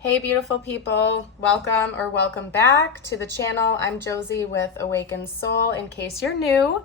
Hey beautiful people, welcome back to the channel. I'm Josie with Awakened Soul. In case you're new,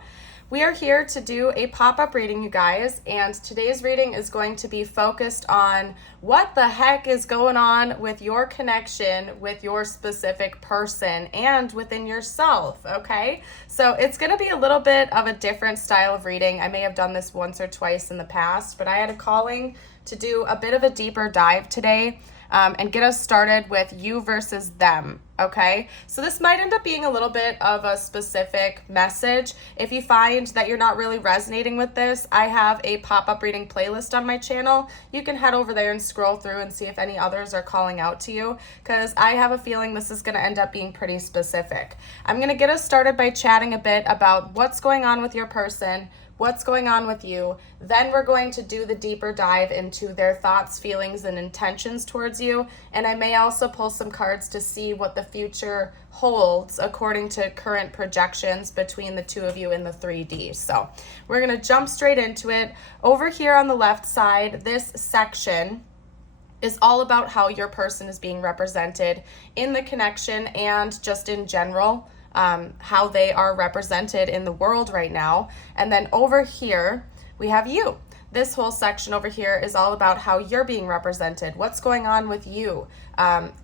we are here to do a pop-up reading, you guys, and today's reading is going to be focused on what the heck is going on with your connection with your specific person and within yourself, okay? So it's going to be a little bit of a different style of reading. I may have done this once or twice in the past, but I had a calling to do a bit of a deeper dive today. And get us started with you versus them, okay? So this might end up being a little bit of a specific message. If you find that you're not really resonating with this, I have a pop-up reading playlist on my channel. You can head over there and scroll through and see if any others are calling out to you, because I have a feeling this is going to end up being pretty specific. I'm going to get us started by chatting a bit about what's going on with your person, what's going on with you. Then we're going to do the deeper dive into their thoughts, feelings, and intentions towards you. And I may also pull some cards to see what the future holds according to current projections between the two of you in the 3D. So we're going to jump straight into it. Over here on the left side, this section is all about how your person is being represented in the connection and just in general. How they are represented in the world right now. And then over here, we have you. This whole section over here is all about how you're being represented, what's going on with you,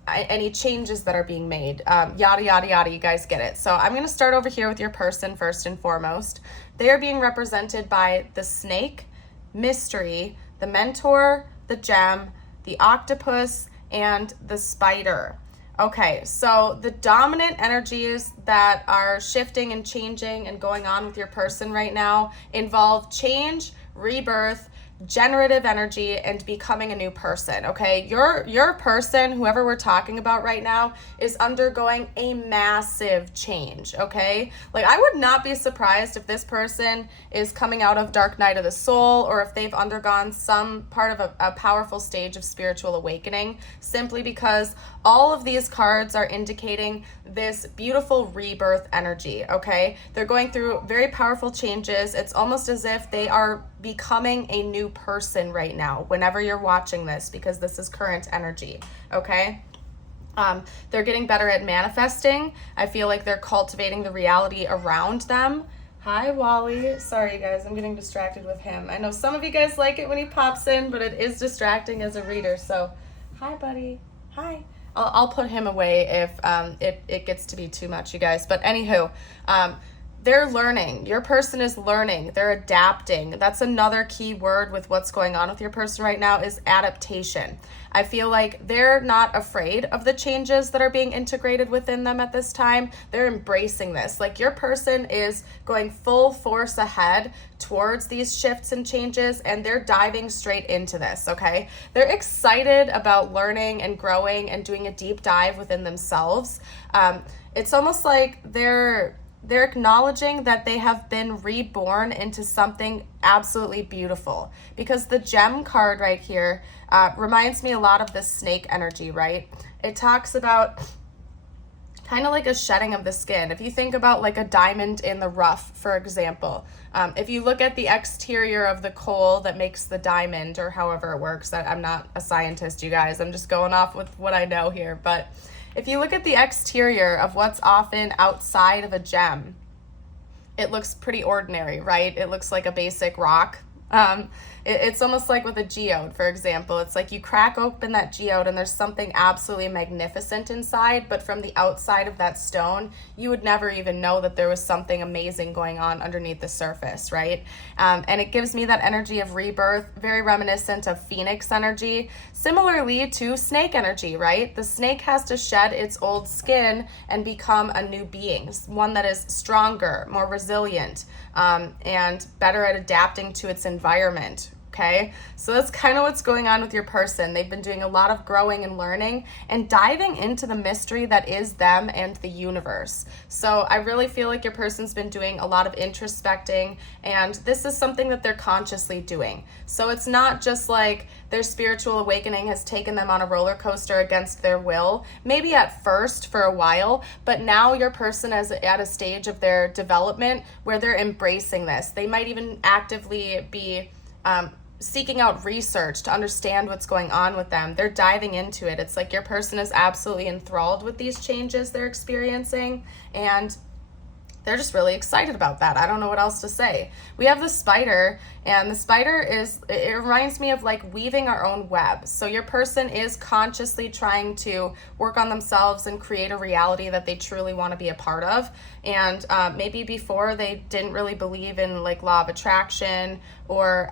any changes that are being made, yada, yada, yada, you guys get it. So I'm going to start over here with your person first and foremost. They are being represented by the snake, mystery, the mentor, the gem, the octopus, and the spider. Okay, so the dominant energies that are shifting and changing and going on with your person right now involve change, rebirth, generative energy, and becoming a new person, okay? Your person, whoever we're talking about right now, is undergoing a massive change, okay? Like, I would not be surprised if this person is coming out of dark night of the soul, or if they've undergone some part of a powerful stage of spiritual awakening, simply because all of these cards are indicating this beautiful rebirth energy, okay? They're going through very powerful changes. It's almost as if they are becoming a new person right now whenever you're watching this, because this is current energy, okay? They're getting better at manifesting. I feel like they're cultivating the reality around them. Hi, Wally. Sorry, you guys, I'm getting distracted with him. I know some of you guys like it when he pops in, but it is distracting as a reader. So, hi, buddy. Hi. I'll put him away if it gets to be too much, you guys. But anywho, they're learning. Your person is learning. They're adapting. That's another key word with what's going on with your person right now is adaptation. I feel like they're not afraid of the changes that are being integrated within them at this time. They're embracing this. Like, your person is going full force ahead towards these shifts and changes, and they're diving straight into this, okay? They're excited about learning and growing and doing a deep dive within themselves. It's almost like they're acknowledging that they have been reborn into something absolutely beautiful, because the gem card right here reminds me a lot of the snake energy, right? It talks about kind of like a shedding of the skin. If you think about like a diamond in the rough, for example, if you look at the exterior of the coal that makes the diamond, or however it works, I'm not a scientist, you guys, I'm just going off with what I know here, but if you look at the exterior of what's often outside of a gem, it looks pretty ordinary, right? It looks like a basic rock. It's almost like with a geode, for example. It's like you crack open that geode and there's something absolutely magnificent inside, but from the outside of that stone, you would never even know that there was something amazing going on underneath the surface, right? And it gives me that energy of rebirth, very reminiscent of Phoenix energy, similarly to snake energy, right? The snake has to shed its old skin and become a new being, one that is stronger, more resilient, and better at adapting to its environment. Okay, so that's kind of what's going on with your person. They've been doing a lot of growing and learning and diving into the mystery that is them and the universe. So I really feel like your person's been doing a lot of introspecting, and this is something that they're consciously doing. So it's not just like their spiritual awakening has taken them on a roller coaster against their will, maybe at first for a while, but now your person is at a stage of their development where they're embracing this. They might even actively be seeking out research to understand what's going on with them. They're diving into it. It's like your person is absolutely enthralled with these changes they're experiencing, and they're just really excited about that. I don't know what else to say. We have the spider, and the spider it reminds me of like weaving our own web. So your person is consciously trying to work on themselves and create a reality that they truly want to be a part of. And maybe before they didn't really believe in like law of attraction, or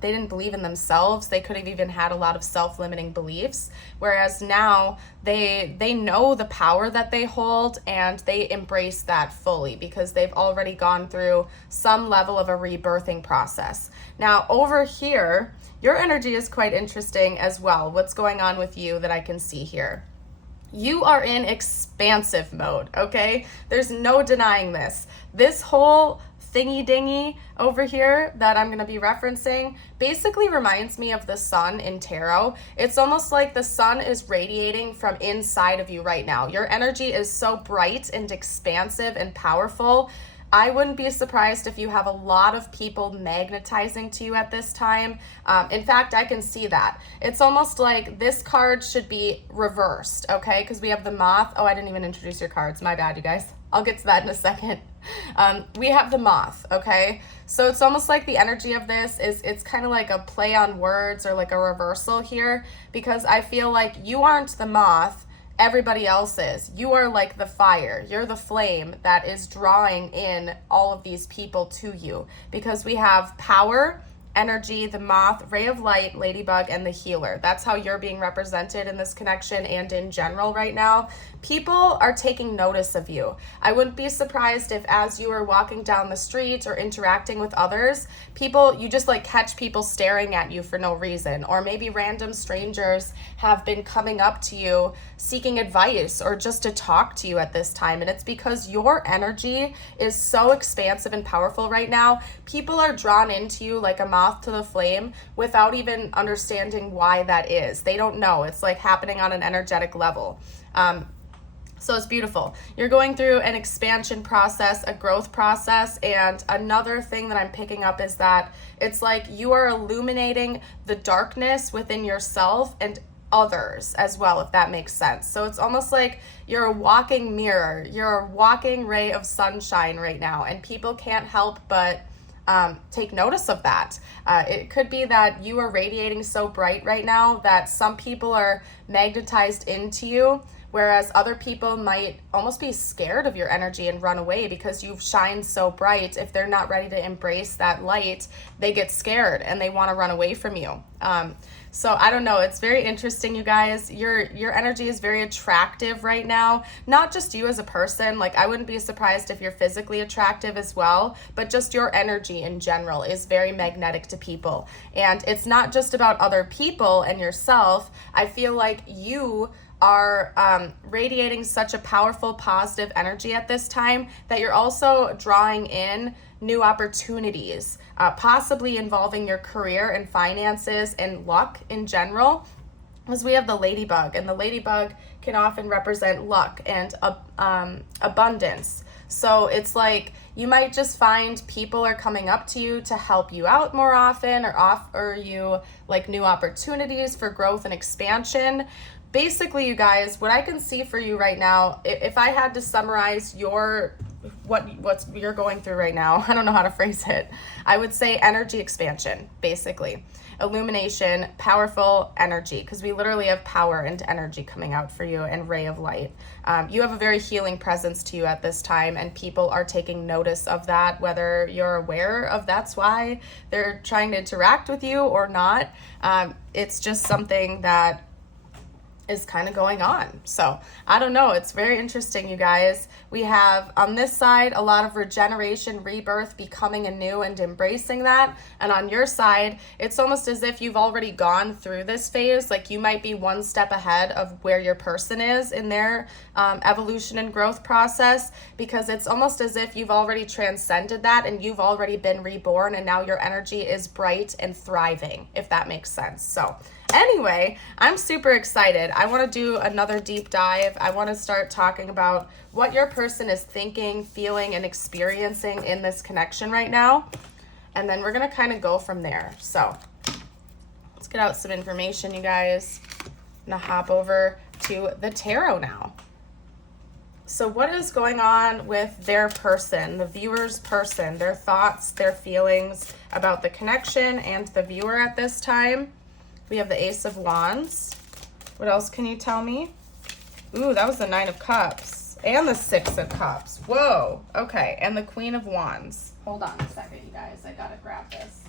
they didn't believe in themselves. They could have even had a lot of self-limiting beliefs. Whereas now they know the power that they hold, and they embrace that fully because they've already gone through some level of a rebirthing process. Now over here, your energy is quite interesting as well. What's going on with you that I can see here? You are in expansive mode, okay? There's no denying this. This whole thingy dingy over here that I'm going to be referencing basically reminds me of the sun in tarot. It's almost like the sun is radiating from inside of you right now. Your energy is so bright and expansive and powerful. I wouldn't be surprised if you have a lot of people magnetizing to you at this time. In fact, I can see that. It's almost like this card should be reversed, okay? Because we have the moth. Oh, I didn't even introduce your cards. My bad, you guys. I'll get to that in a second. We have the moth, okay? So it's almost like the energy of this it's kind of like a play on words, or like a reversal here, because I feel like you aren't the moth. Everybody else is. You are like the fire. You're the flame that is drawing in all of these people to you, because we have power, energy, the moth, ray of light, ladybug, and the healer. That's how you're being represented in this connection and in general right now. People are taking notice of you. I wouldn't be surprised if as you are walking down the street or interacting with others, you just like catch people staring at you for no reason, or maybe random strangers have been coming up to you seeking advice or just to talk to you at this time. And it's because your energy is so expansive and powerful right now. People are drawn into you like a moth to the flame without even understanding why that is. They don't know. It's like happening on an energetic level. So it's beautiful. You're going through an expansion process, a growth process, and another thing that I'm picking up is that it's like you are illuminating the darkness within yourself and others as well, if that makes sense. So it's almost like you're a walking mirror. You're a walking ray of sunshine right now, and people can't help but take notice of that. It could be that you are radiating so bright right now that some people are magnetized into you, whereas other people might almost be scared of your energy and run away because you've shined so bright. If they're not ready to embrace that light, they get scared and they want to run away from you. So I don't know. It's very interesting, you guys. Your energy is very attractive right now. Not just you as a person. Like, I wouldn't be surprised if you're physically attractive as well, but just your energy in general is very magnetic to people. And it's not just about other people and yourself. I feel like you are radiating such a powerful, positive energy at this time that you're also drawing in new opportunities, possibly involving your career and finances and luck in general, because we have the ladybug, and the ladybug can often represent luck and abundance. So it's like you might just find people are coming up to you to help you out more often, or offer you like new opportunities for growth and expansion. Basically, you guys, what I can see for you right now, if I had to summarize what you're going through right now, I don't know how to phrase it. I would say energy expansion, basically. Illumination, powerful energy, because we literally have power and energy coming out for you, and ray of light. You have a very healing presence to you at this time, and people are taking notice of that, whether you're aware of that's why they're trying to interact with you or not. It's just something that is kind of going on. So I don't know. It's very interesting, you guys. We have on this side a lot of regeneration, rebirth, becoming anew and embracing that. And on your side, it's almost as if you've already gone through this phase. Like you might be one step ahead of where your person is in their evolution and growth process, because it's almost as if you've already transcended that and you've already been reborn, and now your energy is bright and thriving, if that makes sense. So anyway, I'm super excited. I want to do another deep dive. I want to start talking about what your person is thinking, feeling, and experiencing in this connection right now. And then we're going to kind of go from there. So Let's get out some information, you guys. I'm gonna hop over to the tarot now. So what is going on with their person, the viewer's person, their thoughts, their feelings about the connection and the viewer at this time? We have the Ace of Wands. What else can you tell me? Ooh, that was the Nine of Cups and the Six of Cups. Whoa. Okay, and the Queen of Wands. Hold on a second, you guys. I gotta grab this.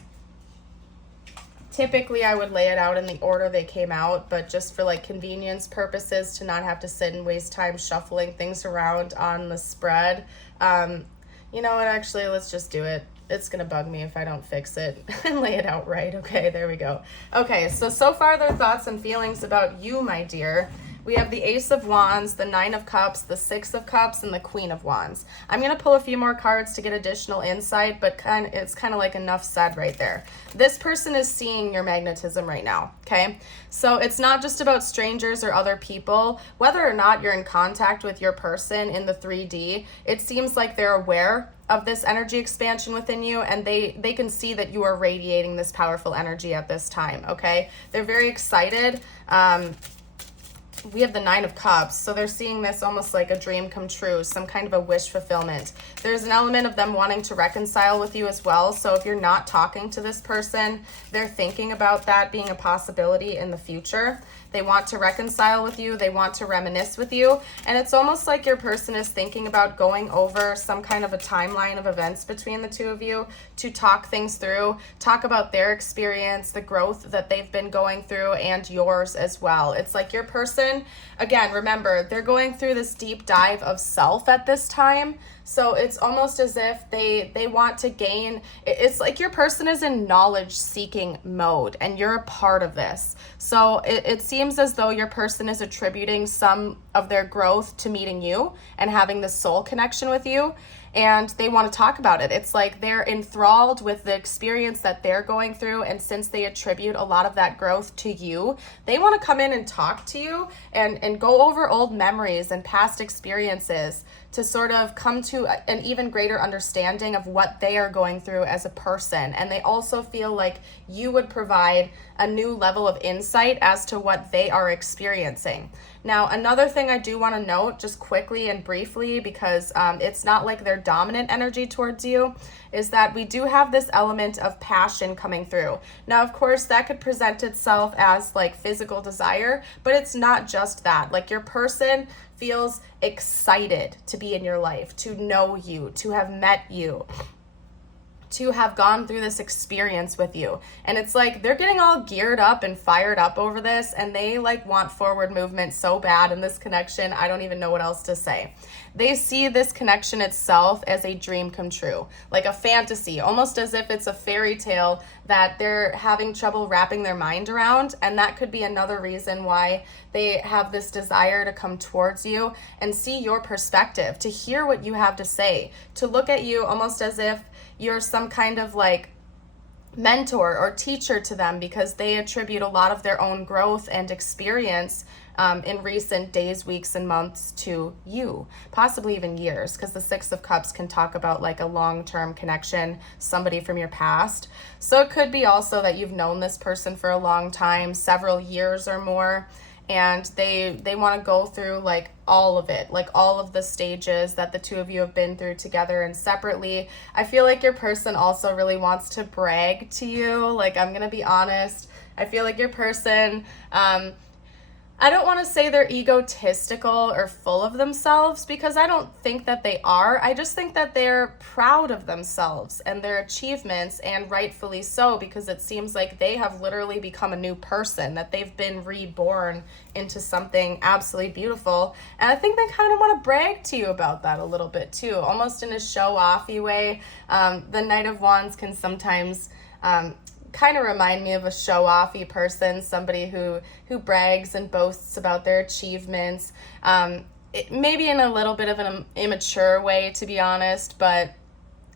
Typically, I would lay it out in the order they came out, but just for like convenience purposes, to not have to sit and waste time shuffling things around on the spread, you know what, actually, let's just do it. It's gonna bug me if I don't fix it and lay it out right. Okay, there we go. Okay, so far their thoughts and feelings about you, my dear. We have the Ace of Wands, the Nine of Cups, the Six of Cups, and the Queen of Wands. I'm going to pull a few more cards to get additional insight, but it's kind of like enough said right there. This person is seeing your magnetism right now, okay? So it's not just about strangers or other people. Whether or not you're in contact with your person in the 3D, it seems like they're aware of this energy expansion within you, and they can see that you are radiating this powerful energy at this time, okay? They're very excited. We have the Nine of Cups, so they're seeing this almost like a dream come true, some kind of a wish fulfillment. There's an element of them wanting to reconcile with you as well, so if you're not talking to this person, they're thinking about that being a possibility in the future. They want to reconcile with you, they want to reminisce with you, and it's almost like your person is thinking about going over some kind of a timeline of events between the two of you to talk things through, talk about their experience, the growth that they've been going through, and yours as well. It's like your person, again, remember, they're going through this deep dive of self at this time. So it's almost as if they want to gain, it's like your person is in knowledge seeking mode and you're a part of this. So it seems as though your person is attributing some of their growth to meeting you and having this soul connection with you. And they want to talk about it. It's like they're enthralled with the experience that they're going through, and since they attribute a lot of that growth to you, they want to come in and talk to you and go over old memories and past experiences to sort of come to an even greater understanding of what they are going through as a person. And they also feel like you would provide a new level of insight as to what they are experiencing. Now, another thing I do want to note just quickly and briefly, because it's not like their dominant energy towards you, is that we do have this element of passion coming through. Now, of course, that could present itself as like physical desire, but it's not just that. Like your person feels excited to be in your life, to know you, to have met you, to have gone through this experience with you. And it's like they're getting all geared up and fired up over this, and they like want forward movement so bad in this connection. I don't even know what else to say. They see this connection itself as a dream come true, like a fantasy, almost as if it's a fairy tale that they're having trouble wrapping their mind around. And that could be another reason why they have this desire to come towards you and see your perspective, to hear what you have to say, to look at you almost as if you're some kind of like mentor or teacher to them, because they attribute a lot of their own growth and experience in recent days, weeks, and months to you, possibly even years, because the Six of Cups can talk about like a long-term connection, somebody from your past. So it could be also that you've known this person for a long time, several years or more, and they want to go through like all of it, like all of the stages that the two of you have been through together and separately. I feel like your person also really wants to brag to you. Like, I'm gonna be honest, I feel like your person, I don't want to say they're egotistical or full of themselves, because I don't think that they are. I just think that they're proud of themselves and their achievements, and rightfully so, because it seems like they have literally become a new person, that they've been reborn into something absolutely beautiful. And I think they kind of want to brag to you about that a little bit too, almost in a show-offy way. The Knight of Wands can sometimes kind of remind me of a show-offy person, somebody who brags and boasts about their achievements, maybe in a little bit of an immature way, to be honest, but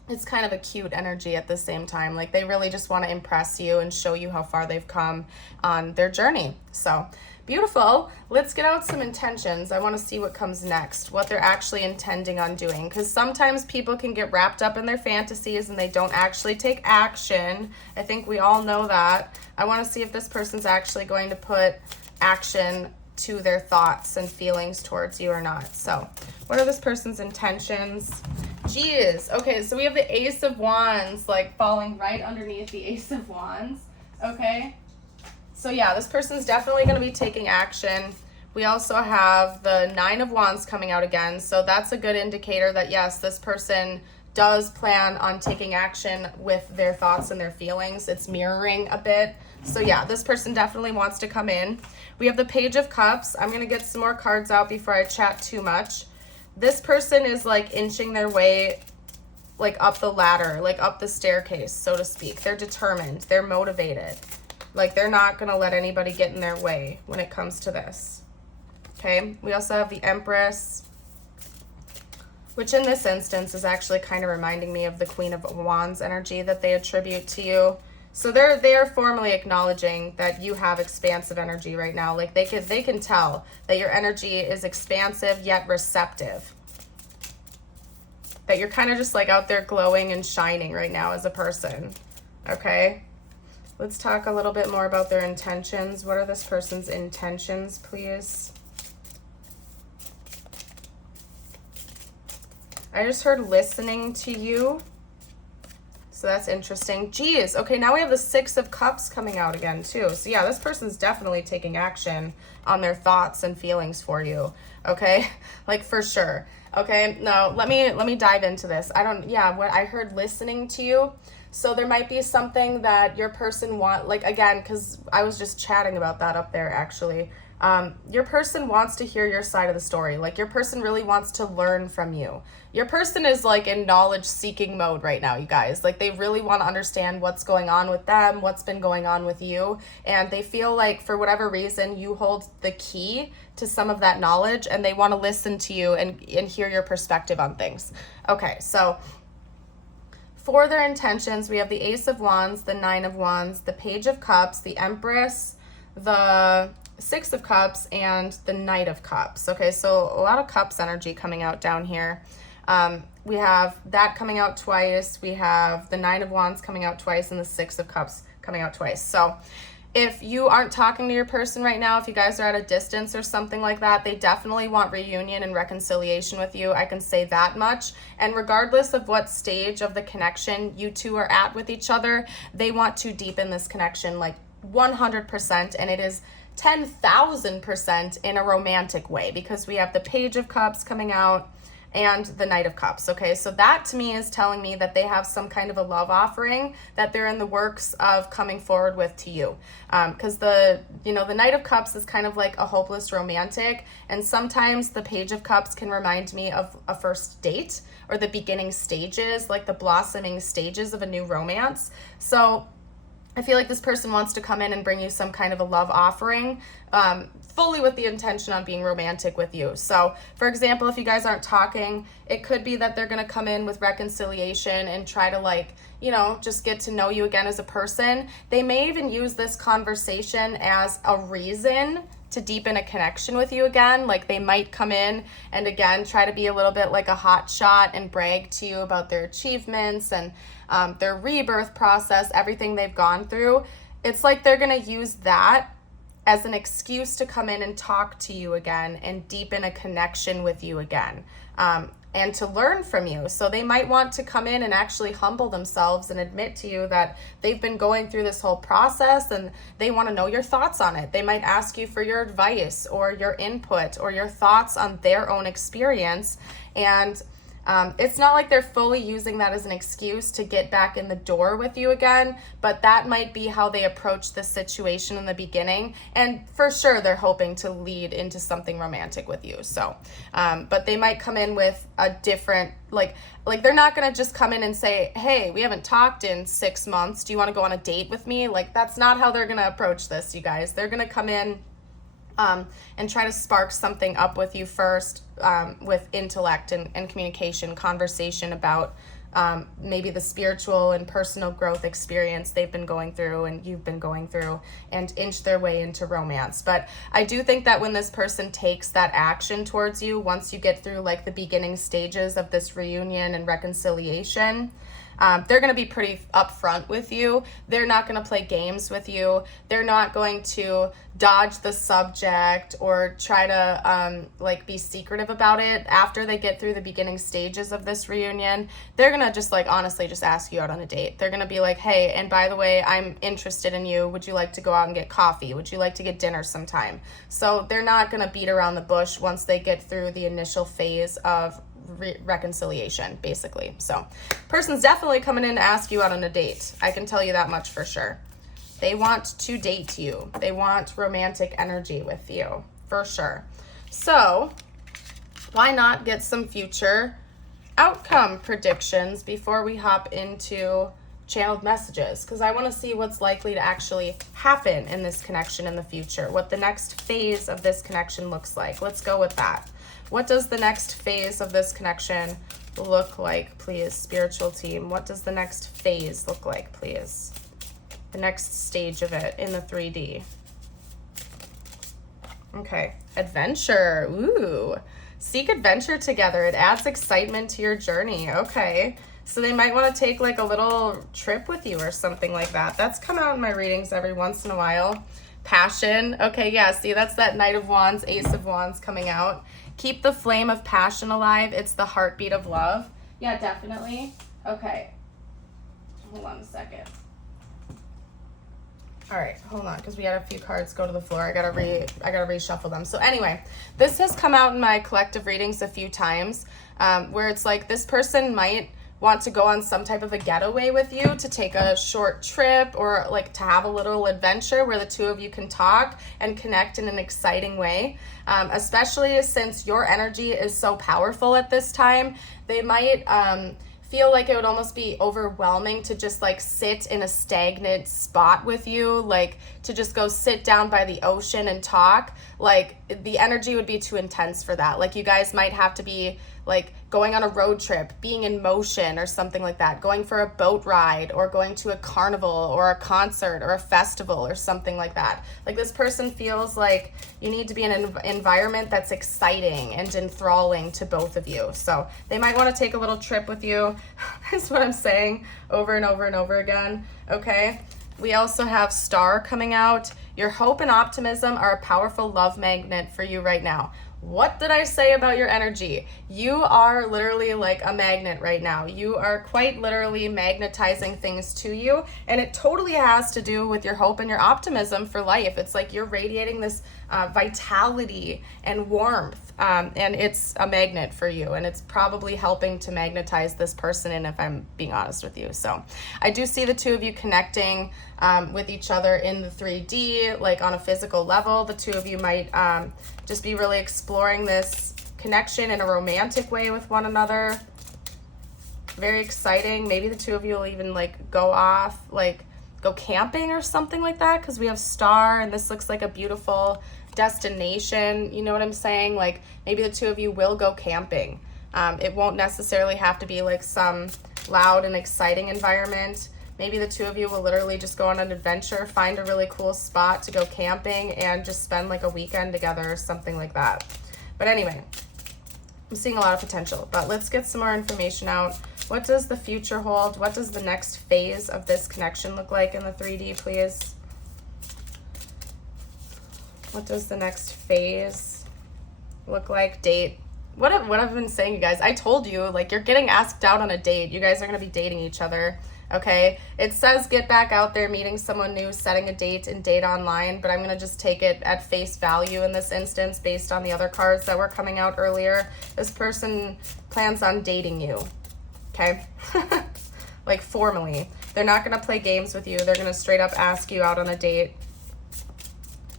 it's kind of a cute energy at the same time. Like, they really just want to impress you and show you how far they've come on their journey. So Beautiful. Let's get out some intentions. I want to see what comes next, what they're actually intending on doing. Because sometimes people can get wrapped up in their fantasies and they don't actually take action. I think we all know that. I want to see if this person's actually going to put action to their thoughts and feelings towards you or not. So what are this person's intentions? Geez. Okay, so we have the Ace of Wands, like falling right underneath the Ace of Wands. Okay. So yeah, this person's definitely going to be taking action. We also have the Nine of Wands coming out again. So that's a good indicator that yes, this person does plan on taking action with their thoughts and their feelings. It's mirroring a bit. So yeah, this person definitely wants to come in. We have the Page of Cups. I'm going to get some more cards out before I chat too much. This person is like inching their way like up the ladder, like up the staircase, so to speak. They're determined. They're motivated. Like they're not going to let anybody get in their way when it comes to this. Okay. We also have the Empress, which in this instance is actually kind of reminding me of the Queen of Wands energy that they attribute to you. So they are formally acknowledging that you have expansive energy right now. Like they can tell that your energy is expansive yet receptive. That you're kind of just like out there glowing and shining right now as a person. Okay? Let's talk a little bit more about their intentions. What are this person's intentions, please? I just heard listening to you. So that's interesting. Geez. Okay, now we have the Six of Cups coming out again too. So yeah, this person's definitely taking action on their thoughts and feelings for you. Okay? Like for sure. Okay? Now, let me dive into this. What I heard listening to you. So there might be something that your person like again, because I was just chatting about that up there actually. Your person wants to hear your side of the story. Like your person really wants to learn from you. Your person is like in knowledge seeking mode right now, you guys. Like they really want to understand what's going on with them, what's been going on with you. And they feel like for whatever reason, you hold the key to some of that knowledge and they want to listen to you and hear your perspective on things. Okay, so for their intentions, we have the Ace of Wands, the Nine of Wands, the Page of Cups, the Empress, the Six of Cups, and the Knight of Cups. Okay, so a lot of Cups energy coming out down here. We have that coming out twice. We have the Nine of Wands coming out twice and the Six of Cups coming out twice. So if you aren't talking to your person right now, if you guys are at a distance or something like that, they definitely want reunion and reconciliation with you. I can say that much. And regardless of what stage of the connection you two are at with each other, they want to deepen this connection like 100%. And it is 10,000% in a romantic way because we have the Page of Cups coming out and the Knight of Cups. Okay, so that to me is telling me that they have some kind of a love offering that they're in the works of coming forward with to you. Because the Knight of Cups is kind of like a hopeless romantic, and sometimes the Page of Cups can remind me of a first date or the beginning stages, like the blossoming stages of a new romance. So I feel like this person wants to come in and bring you some kind of a love offering, fully with the intention on being romantic with you. So, for example, if you guys aren't talking, it could be that they're going to come in with reconciliation and try to just get to know you again as a person. They may even use this conversation as a reason to deepen a connection with you again. Like they might come in and again try to be a little bit like a hot shot and brag to you about their achievements and their rebirth process, everything they've gone through. It's like they're going to use that as an excuse to come in and talk to you again and deepen a connection with you again, and to learn from you. So they might want to come in and actually humble themselves and admit to you that they've been going through this whole process and they want to know your thoughts on it. They might ask you for your advice or your input or your thoughts on their own experience. And it's not like they're fully using that as an excuse to get back in the door with you again, but that might be how they approach the situation in the beginning. And for sure, they're hoping to lead into something romantic with you. So, but they might come in with a different, like they're not going to just come in and say, hey, we haven't talked in 6 months. Do you want to go on a date with me? Like, that's not how they're going to approach this, you guys. They're going to come in and try to spark something up with you first, with intellect and communication, conversation about maybe the spiritual and personal growth experience they've been going through and you've been going through, and inch their way into romance. But I do think that when this person takes that action towards you, once you get through like the beginning stages of this reunion and reconciliation, they're going to be pretty upfront with you. They're not going to play games with you. They're not going to dodge the subject or try to like be secretive about it. After they get through the beginning stages of this reunion, they're going to just like honestly just ask you out on a date. They're going to be like, hey, and by the way, I'm interested in you. Would you like to go out and get coffee? Would you like to get dinner sometime? So they're not going to beat around the bush once they get through the initial phase of reconciliation, basically. So person's definitely coming in to ask you out on a date. I can tell you that much for sure. They want to date you. They want romantic energy with you, for sure. So why not get some future outcome predictions before we hop into channeled messages? Because I want to see what's likely to actually happen in this connection in the future, what the next phase of this connection looks like. Let's go with that. What does the next phase of this connection look like, please, spiritual team? What does the next phase look like, please? The next stage of it in the 3D. Okay, adventure. Ooh, seek adventure together. It adds excitement to your journey. Okay, so they might want to take like a little trip with you or something like that. That's come out in my readings every once in a while. Passion. Okay, yeah, see, that's that Knight of Wands, Ace of Wands coming out. Keep the flame of passion alive. It's the heartbeat of love. Yeah, definitely. Okay. Hold on a second. All right, hold on, because we had a few cards go to the floor. I gotta reshuffle them. So anyway, this has come out in my collective readings a few times, where it's like this person might want to go on some type of a getaway with you, to take a short trip, or like to have a little adventure where the two of you can talk and connect in an exciting way. Especially since your energy is so powerful at this time, they might feel like it would almost be overwhelming to just like sit in a stagnant spot with you, like to just go sit down by the ocean and talk. Like the energy would be too intense for that. Like you guys might have to be like going on a road trip, being in motion or something like that, going for a boat ride or going to a carnival or a concert or a festival or something like that. Like this person feels like you need to be in an environment that's exciting and enthralling to both of you. So they might want to take a little trip with you. That's what I'm saying over and over and over again. Okay. We also have Star coming out. Your hope and optimism are a powerful love magnet for you right now. What did I say about your energy? You are literally like a magnet right now. You are quite literally magnetizing things to you, and it totally has to do with your hope and your optimism for life. It's like you're radiating this vitality and warmth, and it's a magnet for you, and it's probably helping to magnetize this person in, if I'm being honest with you. So I do see the two of you connecting with each other in the 3D, like on a physical level. The two of you might just be really exploring this connection in a romantic way with one another. Very exciting. Maybe the two of you will even like go off, like go camping or something like that, because we have Star and this looks like a beautiful destination. You know what I'm saying? Like maybe the two of you will go camping. It won't necessarily have to be like some loud and exciting environment. Maybe the two of you will literally just go on an adventure, find a really cool spot to go camping, and just spend like a weekend together or something like that. But anyway, I'm seeing a lot of potential, but let's get some more information out. What does the future hold? What does the next phase of this connection look like in the 3D, please? What does the next phase look like? Date. What I've been saying, you guys, I told you, like, you're getting asked out on a date. You guys are going to be dating each other. Okay, it says get back out there, meeting someone new, setting a date, and date online, but I'm going to just take it at face value in this instance based on the other cards that were coming out earlier. This person plans on dating you, okay? Like formally. They're not going to play games with you. They're going to straight up ask you out on a date.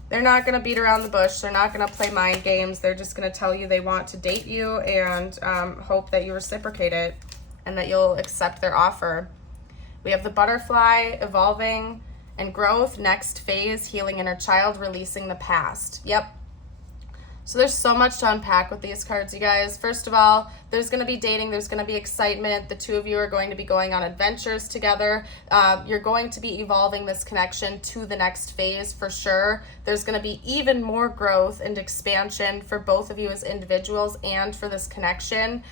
They're not going to beat around the bush. They're not going to play mind games. They're just going to tell you they want to date you and hope that you reciprocate it and that you'll accept their offer. We have the butterfly, evolving and growth, next phase, healing inner child, releasing the past. Yep. So there's so much to unpack with these cards, you guys. First of all, there's going to be dating. There's going to be excitement. The two of you are going to be going on adventures together. You're going to be evolving this connection to the next phase for sure. There's going to be even more growth and expansion for both of you as individuals and for this connection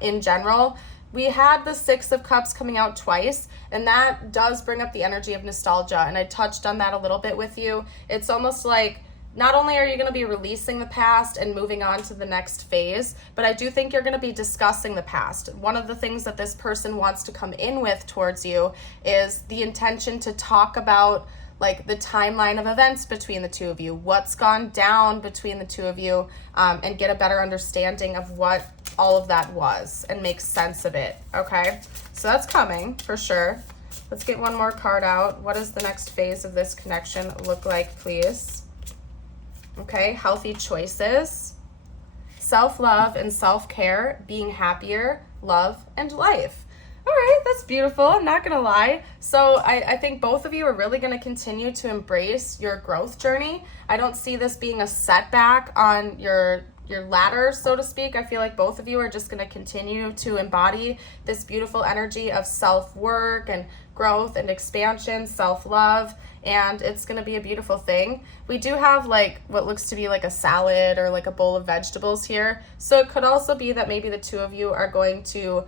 in general. We had the Six of Cups coming out twice, and that does bring up the energy of nostalgia. And I touched on that a little bit with you. It's almost like, not only are you going to be releasing the past and moving on to the next phase, but I do think you're going to be discussing the past. One of the things that this person wants to come in with towards you is the intention to talk about like the timeline of events between the two of you, what's gone down between the two of you, and get a better understanding of what all of that was and make sense of it, okay? So that's coming for sure. Let's get one more card out. What does the next phase of this connection look like, please? Okay, healthy choices, self-love and self-care, being happier, love, and life. All right, that's beautiful. I'm not going to lie. So I think both of you are really going to continue to embrace your growth journey. I don't see this being a setback on your ladder, so to speak. I feel like both of you are just going to continue to embody this beautiful energy of self-work and growth and expansion, self-love, and it's going to be a beautiful thing. We do have like what looks to be like a salad or like a bowl of vegetables here. So it could also be that maybe the two of you are going to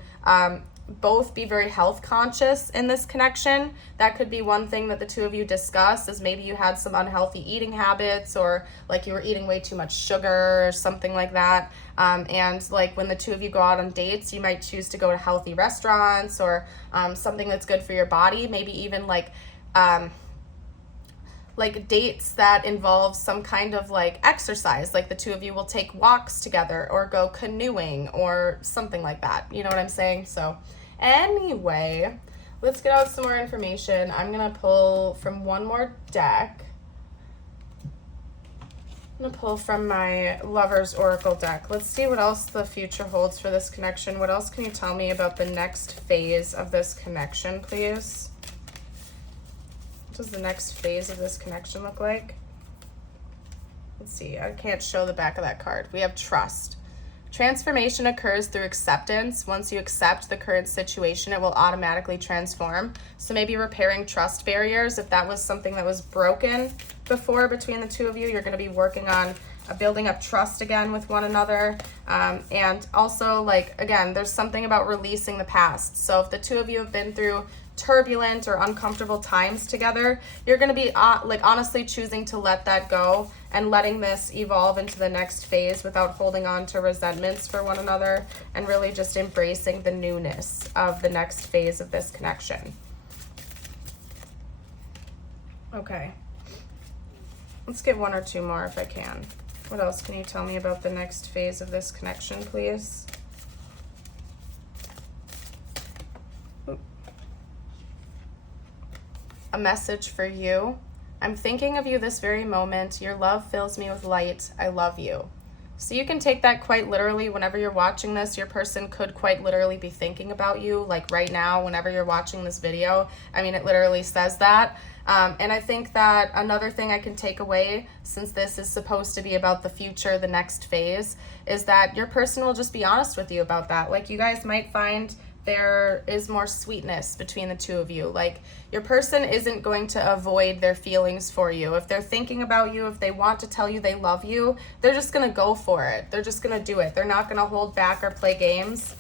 both be very health conscious in this connection. That could be one thing that the two of you discuss, is maybe you had some unhealthy eating habits, or like you were eating way too much sugar or something like that. And like when the two of you go out on dates, you might choose to go to healthy restaurants or something that's good for your body. Maybe even like dates that involve some kind of like exercise, like the two of you will take walks together or go canoeing or something like that. You know what I'm saying? So anyway, let's get out some more information. I'm going to pull from one more deck. I'm going to pull from my Lover's Oracle deck. Let's see what else the future holds for this connection. What else can you tell me about the next phase of this connection, please? What does the next phase of this connection look like? Let's see. I can't show the back of that card. We have trust. Transformation occurs through acceptance. Once you accept the current situation, it will automatically transform. So maybe repairing trust barriers. If that was something that was broken before between the two of you, you're going to be working on building up trust again with one another. And also, like, again, there's something about releasing the past. So if the two of you have been through turbulent or uncomfortable times together, you're going to be like honestly choosing to let that go and letting this evolve into the next phase without holding on to resentments for one another, and really just embracing the newness of the next phase of this connection. Okay, let's get one or two more if I can. What else can you tell me about the next phase of this connection, please? A message for you. I'm thinking of you this very moment. Your love fills me with light. I love you. So you can take that quite literally. Whenever you're watching this, your person could quite literally be thinking about you, like right now, whenever you're watching this video. I mean, it literally says that. And I think that another thing I can take away, since this is supposed to be about the future, the next phase, is that your person will just be honest with you about that. Like, you guys might find there is more sweetness between the two of you. Like, your person isn't going to avoid their feelings for you. If they're thinking about you, if they want to tell you they love you, they're just going to go for it. They're just going to do it. They're not going to hold back or play games.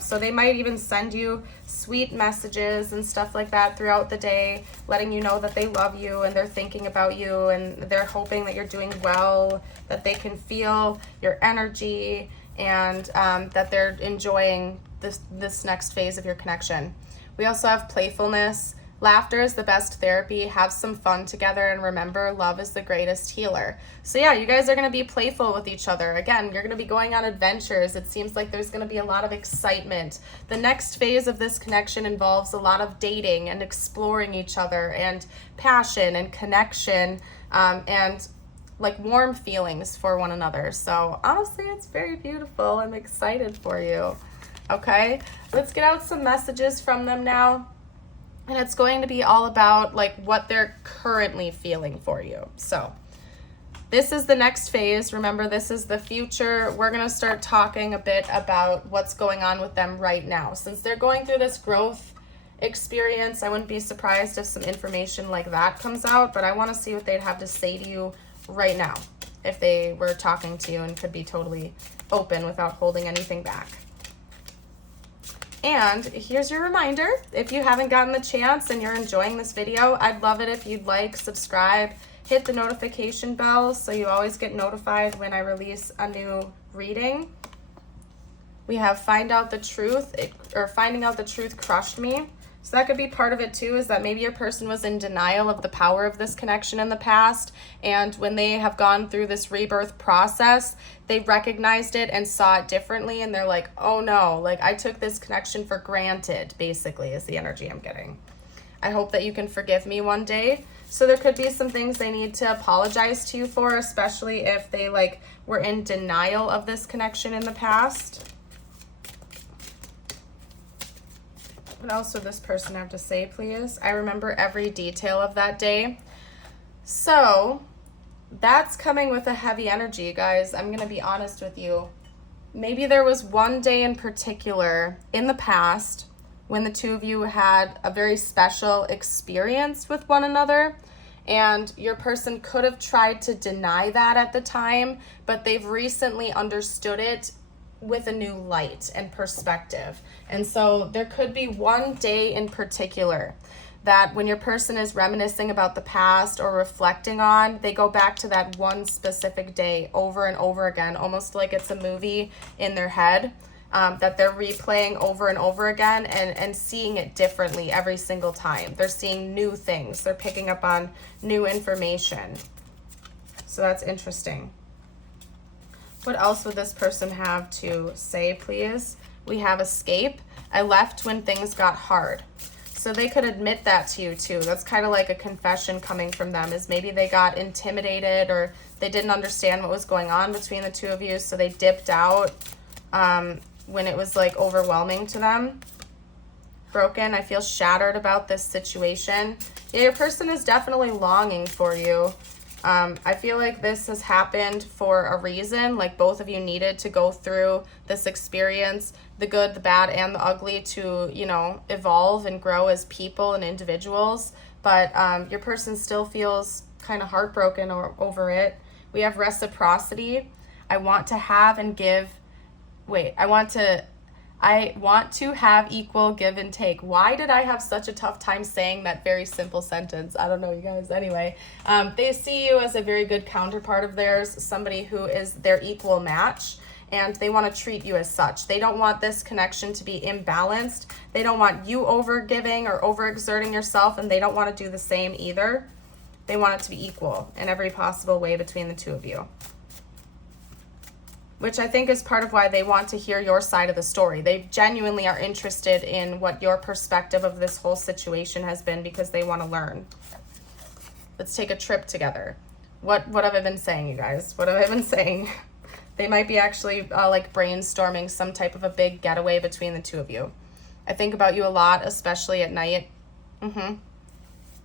So they might even send you sweet messages and stuff like that throughout the day, letting you know that they love you and they're thinking about you and they're hoping that you're doing well, that they can feel your energy, and that they're enjoying this next phase of your connection. We also have playfulness. Laughter is the best therapy. Have some fun together, and remember, love is the greatest healer. So yeah, you guys are going to be playful with each other. Again, you're going to be going on adventures. It seems like there's going to be a lot of excitement. The next phase of this connection involves a lot of dating and exploring each other, and passion and connection, and like warm feelings for one another. So honestly, it's very beautiful. I'm excited for you. Okay, let's get out some messages from them now. And it's going to be all about like what they're currently feeling for you. So This is the next phase. Remember, this is the future. We're going to start talking a bit about what's going on with them right now. Since they're going through this growth experience, I wouldn't be surprised if some information like that comes out, but I want to see what they'd have to say to you right now if they were talking to you and could be totally open without holding anything back. And here's your reminder, if you haven't gotten the chance and you're enjoying this video, I'd love it if you'd like, subscribe, hit the notification bell so you always get notified when I release a new reading. We have Finding Out the Truth crushed me. So that could be part of it too, is that maybe your person was in denial of the power of this connection in the past. And when they have gone through this rebirth process, they recognized it and saw it differently. And they're like, oh no, like I took this connection for granted, basically, is the energy I'm getting. I hope that you can forgive me one day. So there could be some things they need to apologize to you for, especially if they like were in denial of this connection in the past. What else would this person have to say, please? I remember every detail of that day. So that's coming with a heavy energy, guys. I'm going to be honest with you. Maybe there was one day in particular in the past when the two of you had a very special experience with one another, and your person could have tried to deny that at the time, but they've recently understood it with a new light and perspective. And so there could be one day in particular that when your person is reminiscing about the past or reflecting on, they go back to that one specific day over and over again, almost like it's a movie in their head, that they're replaying over and over again and seeing it differently every single time. They're seeing new things. They're picking up on new information. So that's interesting. What else would this person have to say, please? We have escape. I left when things got hard. So they could admit that to you too. That's kind of like a confession coming from them, is maybe they got intimidated or they didn't understand what was going on between the two of you, so they dipped out when it was like overwhelming to them. Broken. I feel shattered about this situation. Yeah, your person is definitely longing for you. I feel like this has happened for a reason, like both of you needed to go through this experience, the good, the bad, and the ugly, to, you know, evolve and grow as people and individuals. But your person still feels kind of heartbroken over it. We have reciprocity. I want to have and give. Wait, I want to have equal give and take. Why did I have such a tough time saying that very simple sentence? I don't know, you guys. Anyway, they see you as a very good counterpart of theirs, somebody who is their equal match, and they want to treat you as such. They don't want this connection to be imbalanced. They don't want you over-giving or over-exerting yourself, and they don't want to do the same either. They want it to be equal in every possible way between the two of you, which I think is part of why they want to hear your side of the story. They genuinely are interested in what your perspective of this whole situation has been, because they want to learn. Let's take a trip together. What have I been saying, you guys? What have I been saying? They might be actually like brainstorming some type of a big getaway between the two of you. I think about you a lot, especially at night.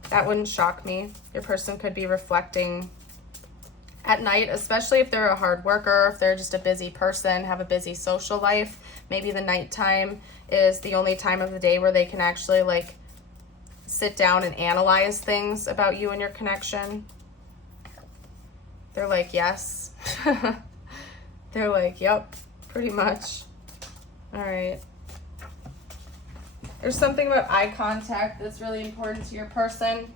That wouldn't shock me. Your person could be reflecting at night, especially if they're a hard worker, if they're just a busy person, have a busy social life. Maybe the nighttime is the only time of the day where they can actually like sit down and analyze things about you and your connection. They're like, yes. They're like, yep, pretty much. All right. There's something about eye contact that's really important to your person.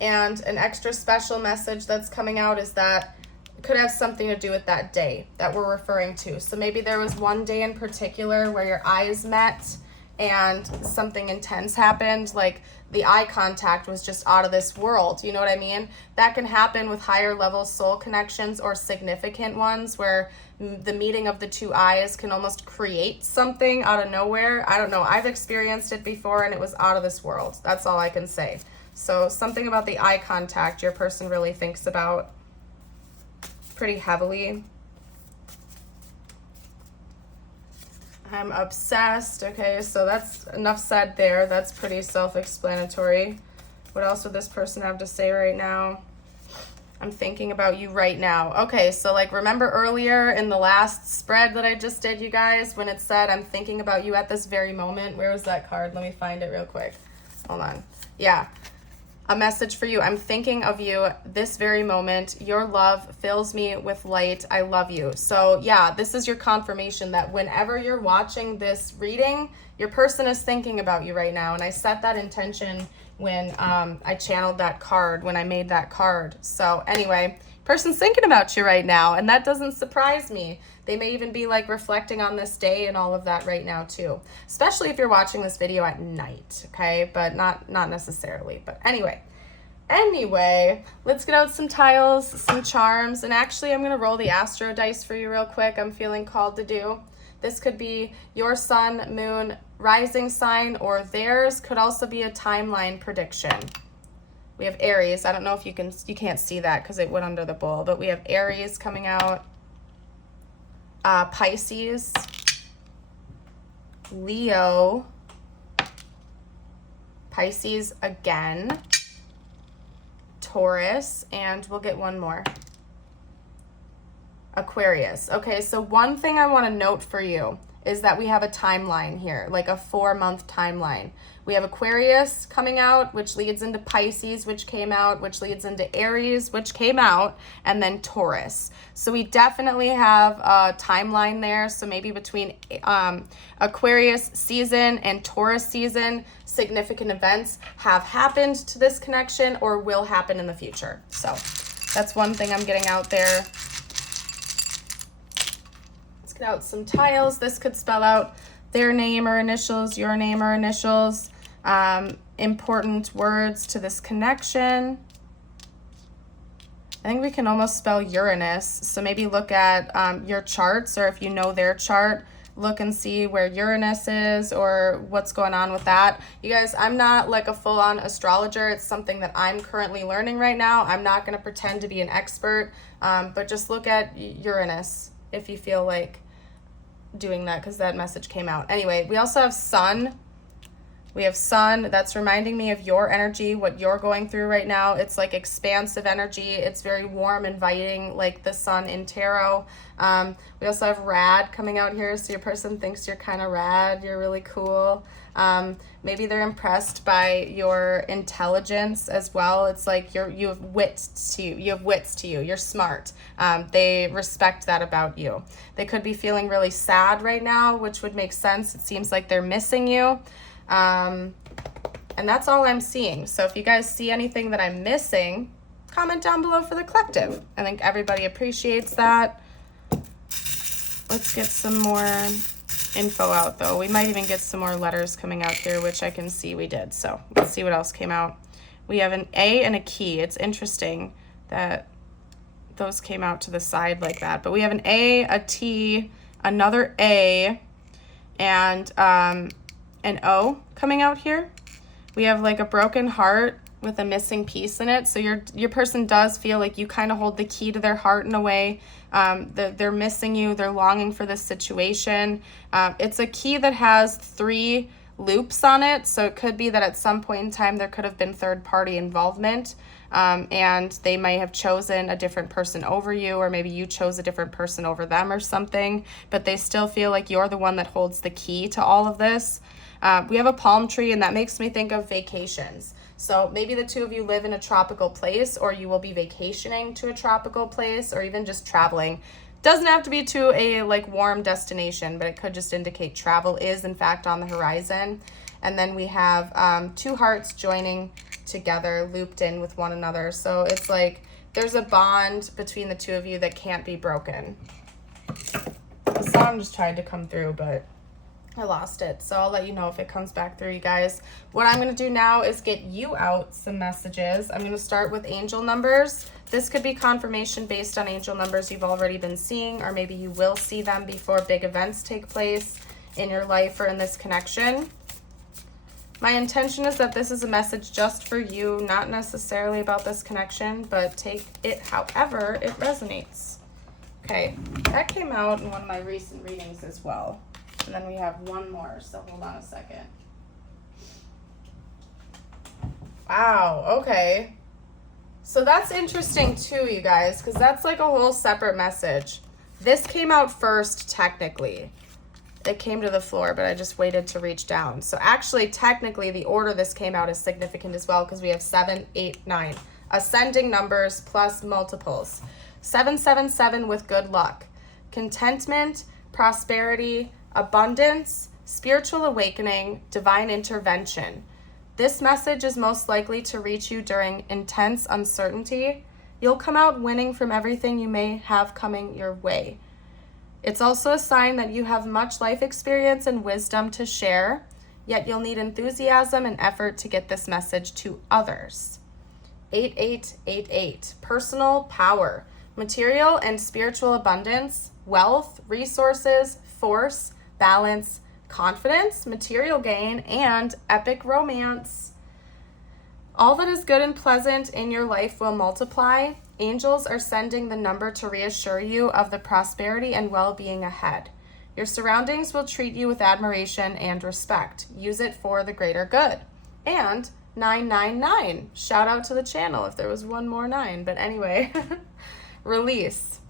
And an extra special message that's coming out is that it could have something to do with that day that we're referring to. So maybe there was one day in particular where your eyes met and something intense happened, like the eye contact was just out of this world. You know what I mean? That can happen with higher level soul connections or significant ones, where the meeting of the two eyes can almost create something out of nowhere. I don't know. I've experienced it before and it was out of this world. That's all I can say. So something about the eye contact your person really thinks about pretty heavily. I'm obsessed. Okay, so that's enough said there. That's pretty self-explanatory. What else would this person have to say right now? I'm thinking about you right now. Okay, so like remember earlier in the last spread that I just did, you guys, when it said I'm thinking about you at this very moment? Where was that card? Let me find it real quick. Hold on. Yeah. A message for you. I'm thinking of you this very moment. Your love fills me with light. I love you. So yeah, this is your confirmation that whenever you're watching this reading, your person is thinking about you right now. And I set that intention when I channeled that card, when I made that card. So anyway, person's thinking about you right now, and that doesn't surprise me. They may even be like reflecting on this day and all of that right now too, especially if you're watching this video at night, okay? But not necessarily, but anyway, let's get out some tiles, some charms, and actually I'm gonna roll the astro dice for you real quick. I'm feeling called to do. This could be your sun, moon, rising sign, or theirs. Could also be a timeline prediction. We have Aries. I don't know if you can't see that because it went under the bowl, but we have Aries coming out, Pisces, Leo, Pisces again, Taurus, and we'll get one more. Aquarius. Okay, so one thing I want to note for you is that we have a timeline here, like a 4-month timeline. We have Aquarius coming out, which leads into Pisces, which came out, which leads into Aries, which came out, and then Taurus. So we definitely have a timeline there. So maybe between Aquarius season and Taurus season, significant events have happened to this connection or will happen in the future. So that's one thing I'm getting out there. Let's get out some tiles. This could spell out their name or initials, your name or initials, important words to this connection. I think we can almost spell Uranus. So maybe look at your charts, or if you know their chart, look and see where Uranus is or what's going on with that. You guys, I'm not like a full-on astrologer. It's something that I'm currently learning right now. I'm not going to pretend to be an expert, but just look at Uranus if you feel like doing that, because that message came out. Anyway, we also have Sun. We have Sun. That's reminding me of your energy, what you're going through right now. It's like expansive energy. It's very warm, inviting, like the sun in tarot. We also have Rad coming out here. So your person thinks you're kind of rad. You're really cool. Maybe they're impressed by your intelligence as well. It's like you have wits to you. You have wits to you. You're smart. They respect that about you. They could be feeling really sad right now, which would make sense. It seems like they're missing you. And that's all I'm seeing. So if you guys see anything that I'm missing, comment down below for the collective. I think everybody appreciates that. Let's get some more info out though. We might even get some more letters coming out here, which I can see we did. So let's see what else came out. We have an A and a key. It's interesting that those came out to the side like that. But we have an A, a T, another A, and an O coming out here. We have like a broken heart with a missing piece in it. So your person does feel like you kind of hold the key to their heart in a way. They're missing you. They're longing for this situation. It's a key that has 3 loops on it. So it could be that at some point in time there could have been third-party involvement, and they may have chosen a different person over you, or maybe you chose a different person over them or something, but they still feel like you're the one that holds the key to all of this. We have a palm tree, and that makes me think of vacations. So maybe the two of you live in a tropical place, or you will be vacationing to a tropical place, or even just traveling. Doesn't have to be to a like warm destination, but it could just indicate travel is in fact on the horizon. And then we have 2 hearts joining together, looped in with one another. So it's like there's a bond between the two of you that can't be broken. The song just tried to come through, but I lost it. So I'll let you know if it comes back through, you guys. What I'm going to do now is get you out some messages. I'm going to start with angel numbers. This could be confirmation based on angel numbers you've already been seeing, or maybe you will see them before big events take place in your life or in this connection. My intention is that this is a message just for you, not necessarily about this connection, but take it however it resonates. Okay, that came out in one of my recent readings as well. And then we have one more, so hold on a second. Wow, okay. So that's interesting too, you guys, because that's like a whole separate message. This came out first, technically. It came to the floor, but I just waited to reach down. So actually, technically, the order this came out is significant as well, because we have 7, 8, 9. Ascending numbers plus multiples. 777 with good luck. Contentment, prosperity, abundance, spiritual awakening, divine intervention. This message is most likely to reach you during intense uncertainty. You'll come out winning from everything you may have coming your way. It's also a sign that you have much life experience and wisdom to share, yet you'll need enthusiasm and effort to get this message to others. 8888, personal power, material and spiritual abundance, wealth, resources, force, balance, confidence, material gain, and epic romance. All that is good and pleasant in your life will multiply. Angels are sending the number to reassure you of the prosperity and well-being ahead. Your surroundings will treat you with admiration and respect. Use it for the greater good. And 999. Shout out to the channel if there was one more 9. But anyway, release.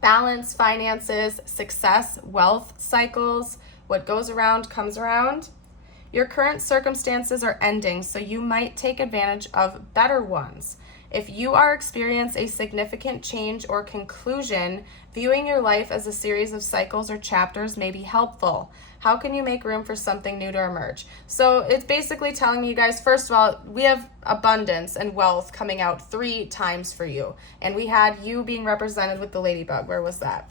Balance, finances, success, wealth cycles. What goes around comes around. Your current circumstances are ending, so you might take advantage of better ones. If you are experiencing a significant change or conclusion, viewing your life as a series of cycles or chapters may be helpful. How can you make room for something new to emerge? So it's basically telling you guys, first of all, we have abundance and wealth coming out 3 times for you. And we had you being represented with the ladybug. Where was that?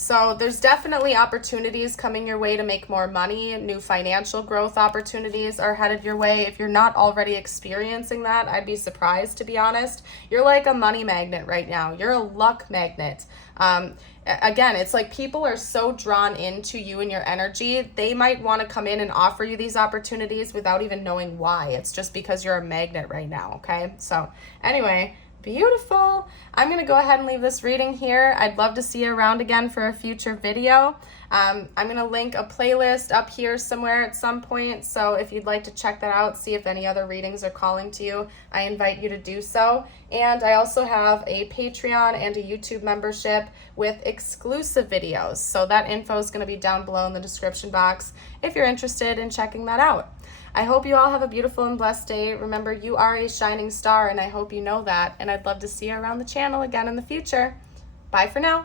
So there's definitely opportunities coming your way to make more money. New financial growth opportunities are headed your way. If you're not already experiencing that, I'd be surprised, to be honest. You're like a money magnet right now. You're a luck magnet. Again, it's like people are so drawn into you and your energy. They might want to come in and offer you these opportunities without even knowing why. It's just because you're a magnet right now, okay? So anyway, beautiful. I'm going to go ahead and leave this reading here. I'd love to see you around again for a future video. I'm going to link a playlist up here somewhere at some point. So if you'd like to check that out, see if any other readings are calling to you, I invite you to do so. And I also have a Patreon and a YouTube membership with exclusive videos. So that info is going to be down below in the description box if you're interested in checking that out. I hope you all have a beautiful and blessed day. Remember, you are a shining star, and I hope you know that. And I'd love to see you around the channel again in the future. Bye for now.